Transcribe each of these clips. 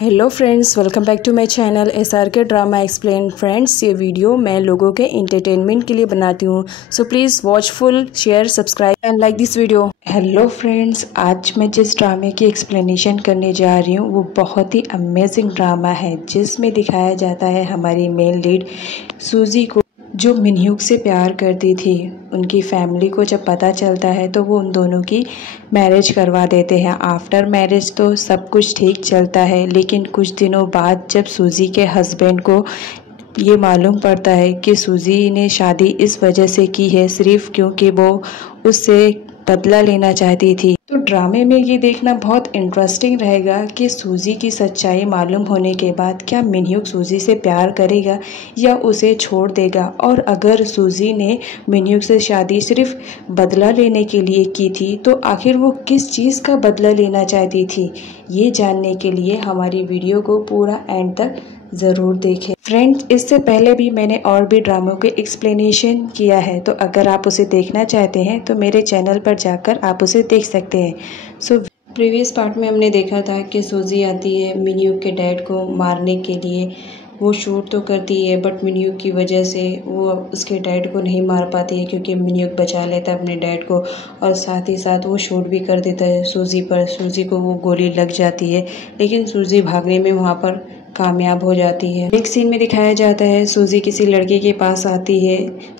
Hello friends, welcome back to my channel SRK drama explain. Friends, ये video मैं लोगों के एंटरटेनमेंट के लिए बनाती हूँ, so please watch full, share, subscribe and like this video. Hello friends, आज मैं जिस ड्रामे की एक्सप्लेनेशन करने जा रही हूँ वो बहुत ही अमेजिंग ड्रामा है, जिसमें दिखाया जाता है हमारी मेन लीड सूजी को, जो मिनह्यूक से प्यार करती थी। उनकी फैमिली को जब पता चलता है तो वो उन दोनों की मैरिज करवा देते हैं। आफ्टर मैरिज तो सब कुछ ठीक चलता है, लेकिन कुछ दिनों बाद जब सूजी के हस्बैंड को ये मालूम पड़ता है कि सूजी ने शादी इस वजह से की है सिर्फ क्योंकि वो उससे बदला लेना चाहती थी, तो ड्रामे में ये देखना बहुत इंटरेस्टिंग रहेगा कि सूजी की सच्चाई मालूम होने के बाद क्या मिनह्यूक सूजी से प्यार करेगा या उसे छोड़ देगा। और अगर सूजी ने मिनह्यूक से शादी सिर्फ बदला लेने के लिए की थी तो आखिर वो किस चीज़ का बदला लेना चाहती थी, ये जानने के लिए हमारी वीडियो को पूरा एंड तक ज़रूर देखें। फ्रेंड्स, इससे पहले भी मैंने और भी ड्रामों के एक्सप्लेनेशन किया है, तो अगर आप उसे देखना चाहते हैं तो मेरे चैनल पर जाकर आप उसे देख सकते हैं। सो प्रीवियस पार्ट में हमने देखा था कि सूजी आती है मिनह्यूक के डैड को मारने के लिए। वो शूट तो करती है बट मिनह्यूक की वजह से वो उसके डैड को नहीं मार पाती है, क्योंकि मिनह्यूक बचा लेता है अपने डैड को और साथ ही साथ वो शूट भी कर देता है सूजी पर। सूजी को वो गोली लग जाती है, लेकिन सूजी भागने में वहाँ पर कामयाब हो जाती है। नेक्स्ट सीन में दिखाया जाता है सूजी किसी लड़के के पास आती है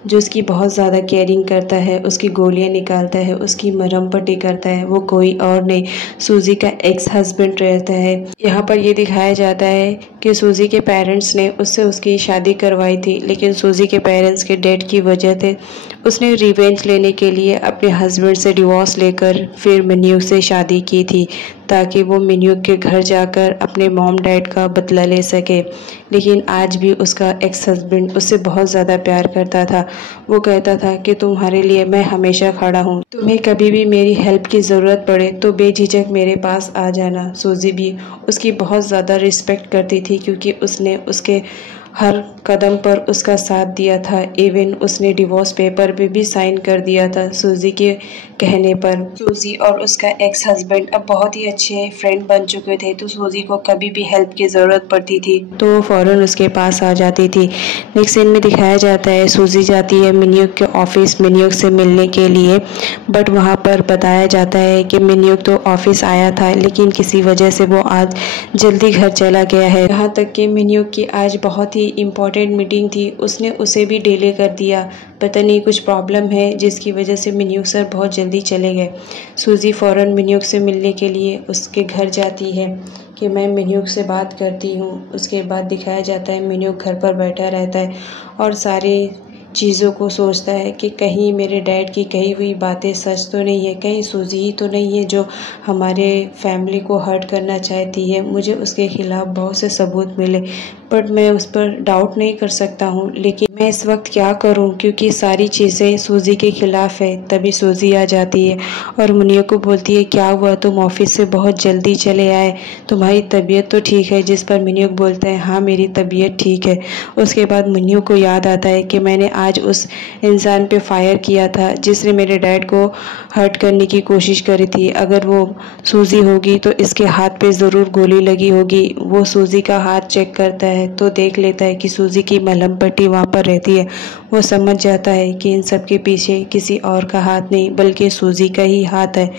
जो उसकी बहुत ज़्यादा केयरिंग करता है, उसकी गोलियां निकालता है, उसकी मरहम पट्टी करता है। वो कोई और नहीं, सूजी का एक्स हस्बैंड रहता है। यहाँ पर ये दिखाया जाता है कि सूजी के पेरेंट्स ने उससे उसकी शादी करवाई थी, लेकिन सूजी के पेरेंट्स के डेथ की वजह से उसने रिवेंज लेने के लिए अपने हस्बैंड से डिवोर्स लेकर फिर मिनह्यूक से शादी की थी, ताकि वो मिनह्यूक के घर जाकर अपने मॉम डैड का बदला ले सके। लेकिन आज भी उसका एक्स हस्बैंड उससे बहुत ज़्यादा प्यार करता था। वो कहता था कि तुम्हारे लिए मैं हमेशा खड़ा हूँ, तुम्हें कभी भी मेरी हेल्प की ज़रूरत पड़े तो बेझिझक मेरे पास आ जाना। सूजी भी उसकी बहुत ज़्यादा रिस्पेक्ट करती थी, क्योंकि उसने उसके हर कदम पर उसका साथ दिया था। इवन उसने डिवोर्स पेपर पे भी साइन कर दिया था सूजी के कहने पर। सूजी और उसका एक्स हस्बैंड अब बहुत ही अच्छे फ्रेंड बन चुके थे, तो सूजी को कभी भी हेल्प की ज़रूरत पड़ती थी तो वो फ़ौरन उसके पास आ जाती थी। नेक्स्ट सीन में दिखाया जाता है सूजी जाती है मिनह्यूक के ऑफिस मिनह्यूक से मिलने के लिए, बट वहाँ पर बताया जाता है कि मिनह्यूक तो ऑफिस आया था, लेकिन किसी वजह से वो आज जल्दी घर चला गया है। यहाँ तक कि मिनह्यूक की आज बहुत ही इम्पॉर्टेंट मीटिंग थी, उसने उसे भी डिले कर दिया। पता नहीं कुछ प्रॉब्लम है जिसकी वजह से मिनह्यूक सर बहुत जल्दी चले गए। सूजी फ़ौरन मिनह्यूक से मिलने के लिए उसके घर जाती है कि मैं मिनह्यूक से बात करती हूँ। उसके बाद दिखाया जाता है मिनह्यूक घर पर बैठा रहता है और सारी चीज़ों को सोचता है कि कहीं मेरे डैड की कही हुई बातें सच तो नहीं है, कहीं सूजी ही तो नहीं है जो हमारे फैमिली को हर्ट करना चाहती है। मुझे उसके खिलाफ़ बहुत से सबूत मिले, बट मैं उस पर डाउट नहीं कर सकता हूँ। लेकिन मैं इस वक्त क्या करूँ, क्योंकि सारी चीज़ें सूजी के खिलाफ़ है। तभी सूजी आ जाती है और मिनह्यूक को बोलती है क्या हुआ, तुम ऑफिस से बहुत जल्दी चले आए, तुम्हारी तबीयत तो ठीक है। जिस पर मिनह्यूक बोलता है हाँ मेरी तबीयत ठीक है। उसके बाद मिनह्यूक को याद आता है कि मैंने आज उस इंसान पे फायर किया था जिसने मेरे डैड को हर्ट करने की कोशिश करी थी। अगर वो सूजी होगी तो इसके हाथ पे ज़रूर गोली लगी होगी। वो सूजी का हाथ चेक करता है तो देख लेता है कि सूजी की मलहम पट्टी वहाँ पर रहती है। वो समझ जाता है कि इन सब के पीछे किसी और का हाथ नहीं बल्कि सूजी का ही हाथ है।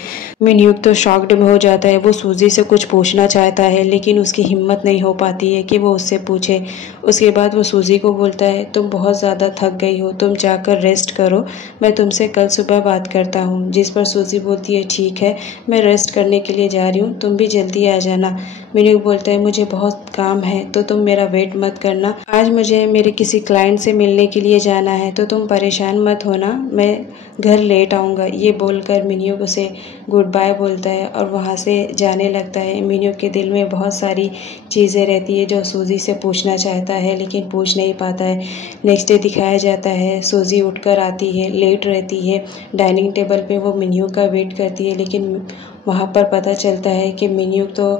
मिनह्यूक तो शॉक्ड में हो जाता है। वो सूजी से कुछ पूछना चाहता है, लेकिन उसकी हिम्मत नहीं हो पाती है कि वो उससे पूछे। उसके बाद वो सूजी को बोलता है तुम बहुत ज़्यादा थक गई हो, तुम जाकर रेस्ट करो, मैं तुमसे कल सुबह बात करता हूँ। जिस पर सूजी बोलती है ठीक है, मैं रेस्ट करने के लिए जा रही हूँ, तुम भी जल्दी आ जाना। मिनह्यूक बोलता है मुझे बहुत काम है तो तुम मेरा वेट मत करना, आज मुझे मेरे किसी क्लाइंट से मिलने के लिए जाना है, तो तुम परेशान मत होना, मैं घर लेट आऊँगा। ये बोलकर मिनह्यूक उसे गुड बाय बोलता है और वहाँ से जाने लगता है। मिनह्यूक के दिल में बहुत सारी चीज़ें रहती है जो सूजी से पूछना चाहता है, लेकिन पूछ नहीं पाता है। नेक्स्ट डे दिखाया जाता है सूजी उठकर आती है, लेट रहती है डाइनिंग टेबल पे। वो मिनह्यूक का वेट करती है, लेकिन वहाँ पर पता चलता है कि मिनह्यूक तो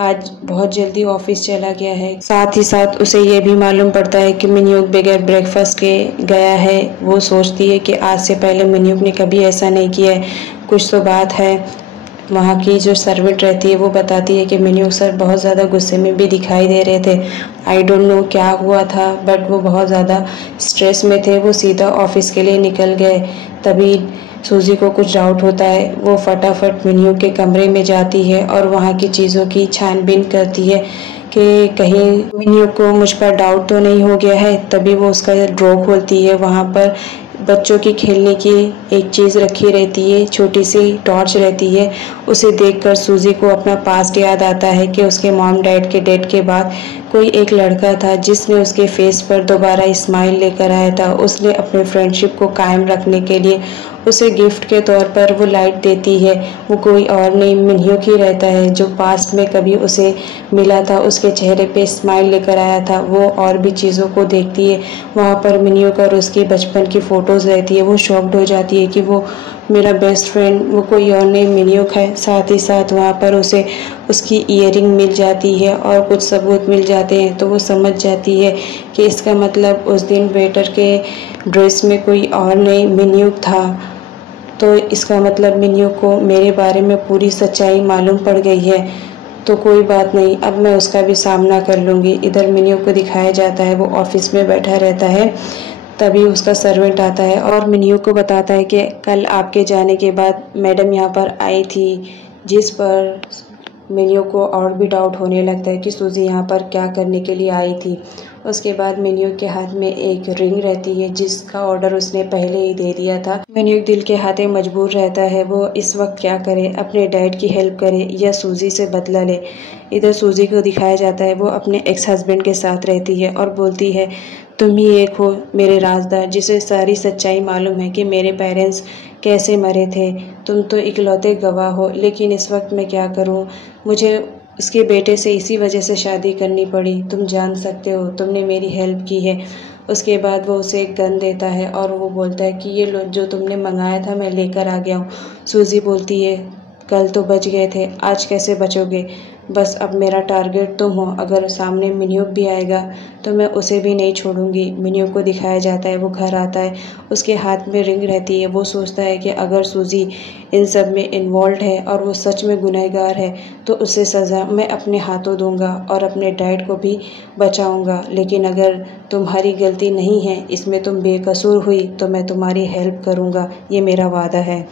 आज बहुत जल्दी ऑफिस चला गया है। साथ ही साथ उसे ये भी मालूम पड़ता है कि मिनह्यूक बगैर ब्रेकफास्ट के गया है। वो सोचती है कि आज से पहले मिनह्यूक ने कभी ऐसा नहीं किया है, कुछ तो बात है। वहाँ की जो सर्वेंट रहती है वो बताती है कि मिन्यूक सर बहुत ज़्यादा गुस्से में भी दिखाई दे रहे थे। आई डोंट नो क्या हुआ था, बट वो बहुत ज़्यादा स्ट्रेस में थे। वो सीधा ऑफिस के लिए निकल गए। तभी सूजी को कुछ डाउट होता है। वो फटाफट मिन्यूक के कमरे में जाती है और वहाँ की चीज़ों की छानबीन करती है कि कहीं मिन्यूक को मुझ पर डाउट तो नहीं हो गया है। तभी वो उसका ड्रॉ खोलती है। वहाँ पर बच्चों की खेलने की एक चीज़ रखी रहती है, छोटी सी टॉर्च रहती है। उसे देखकर सूजी को अपना पास्ट याद आता है कि उसके मॉम डैड के डेथ के बाद कोई एक लड़का था जिसने उसके फेस पर दोबारा स्माइल लेकर आया था। उसने अपने फ्रेंडशिप को कायम रखने के लिए उसे गिफ्ट के तौर पर वो लाइट देती है। वो कोई और नहीं, मिन्यूक ही रहता है जो पास्ट में कभी उसे मिला था, उसके चेहरे पे स्माइल लेकर आया था। वो और भी चीज़ों को देखती है। वहाँ पर मिन्यूक और उसकी बचपन की फ़ोटोज़ रहती है। वो शॉक्ड हो जाती है कि वो मेरा बेस्ट फ्रेंड वो कोई और नहीं मिन्यूक है। साथ ही साथ वहाँ पर उसे उसकी ईयरिंग मिल जाती है और कुछ सबूत मिल जाते हैं। तो वो समझ जाती है कि इसका मतलब उस दिन वेटर के ड्रेस में कोई और नहीं मिन्यूक था। तो इसका मतलब मिन्यूक को मेरे बारे में पूरी सच्चाई मालूम पड़ गई है। तो कोई बात नहीं, अब मैं उसका भी सामना कर लूँगी। इधर मिन्यूक को दिखाया जाता है वो ऑफिस में बैठा रहता है। तभी उसका सर्वेंट आता है और मिन्यूक को बताता है कि कल आपके जाने के बाद मैडम यहाँ पर आई थी, जिस पर मिन्यूक को और भी डाउट होने लगता है कि सूजी यहाँ पर क्या करने के लिए आई थी। उसके बाद मिन्यूक के हाथ में एक रिंग रहती है जिसका ऑर्डर उसने पहले ही दे दिया था। मिन्यूक दिल के हाथे मजबूर रहता है। वो इस वक्त क्या करे, अपने डैड की हेल्प करे या सूजी से बदला ले। इधर सूजी को दिखाया जाता है वो अपने एक्स हस्बैंड के साथ रहती है और बोलती है तुम ही एक हो मेरे राजदार जिसे सारी सच्चाई मालूम है कि मेरे पेरेंट्स कैसे मरे थे। तुम तो इकलौते गवाह हो, लेकिन इस वक्त मैं क्या करूं, मुझे उसके बेटे से इसी वजह से शादी करनी पड़ी। तुम जान सकते हो, तुमने मेरी हेल्प की है। उसके बाद वो उसे एक गन देता है और वो बोलता है कि ये लो, जो तुमने मंगाया था मैं लेकर आ गया हूँ। सूजी बोलती है कल तो बच गए थे, आज कैसे बचोगे। बस अब मेरा टारगेट तुम हो। अगर सामने मिन्यूक भी आएगा तो मैं उसे भी नहीं छोड़ूंगी। मिन्यूक को दिखाया जाता है वो घर आता है, उसके हाथ में रिंग रहती है। वो सोचता है कि अगर सूजी इन सब में इन्वॉल्व है और वो सच में गुनहगार है तो उसे सज़ा मैं अपने हाथों दूंगा और अपने डैड को भी बचाऊंगा। लेकिन अगर तुम्हारी गलती नहीं है, इसमें तुम बेकसूर हुई, तो मैं तुम्हारी हेल्प करूंगा, ये मेरा वादा है।